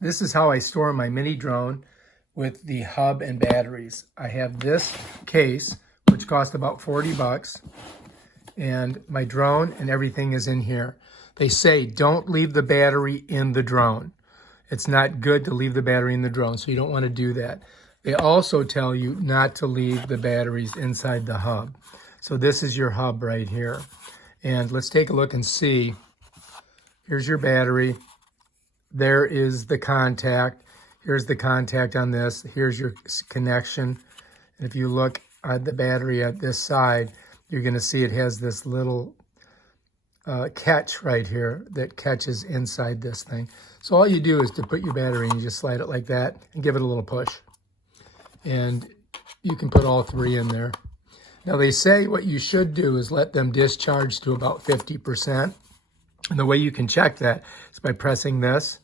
This is how I store my mini drone with the hub and batteries. I have this case, which cost about 40 bucks, and my drone and everything is in here. They say don't leave the battery in the drone. It's not good to leave the battery in the drone, so you don't want to do that. They also tell you not to leave the batteries inside the hub. So this is your hub right here. And let's take a look and see. Here's your battery. There is the contact. Here's the contact on this. Here's your connection. And if you look at the battery at this side, you're going to see it has this little catch right here that catches inside this thing. So all you do is to put your battery in, you just slide it like that and give it a little push. And you can put all three in there. Now they say what you should do is let them discharge to about 50%. And the way you can check that is by pressing this.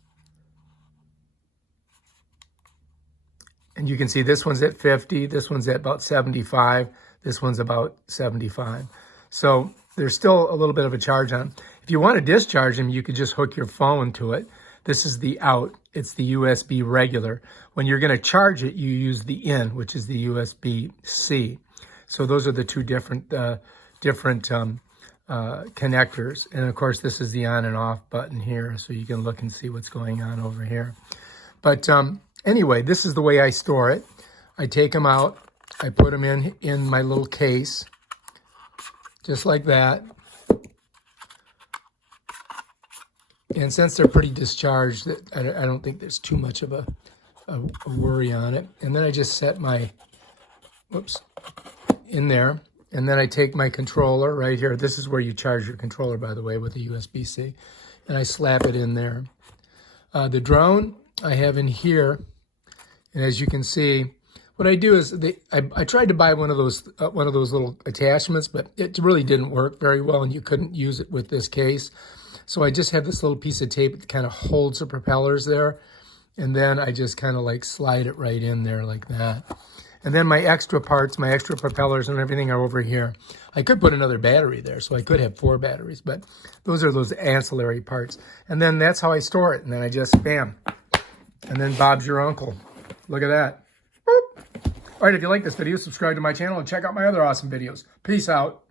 And you can see this one's at 50, this one's at about 75, this one's about 75. So there's still a little bit of a charge on. If you want to discharge them, you could just hook your phone to it. This is the out, it's the USB regular. When you're going to charge it, you use the in, which is the USB-C. So those are the two different connectors. And of course, this is the on and off button here, so you can look and see what's going on over here. But anyway, this is the way I store it. I take them out, I put them in my little case, just like that. And since they're pretty discharged, I don't think there's too much of a worry on it. And then I just set my, whoops, in there. And then I take my controller right here. This is where you charge your controller, by the way, with the USB-C. And I slap it in there. The drone I have in here. And as you can see, what I do is I tried to buy one of those little attachments, but it really didn't work very well, and you couldn't use it with this case. So I just have this little piece of tape that kind of holds the propellers there, and then I just kind of like slide it right in there like that. And then my extra parts, my extra propellers and everything are over here. I could put another battery there, so I could have 4 batteries, but those are those ancillary parts. And then that's how I store it, and then I just bam, and then Bob's your uncle. Look at that. Boop. All right, if you like this video, subscribe to my channel and check out my other awesome videos. Peace out.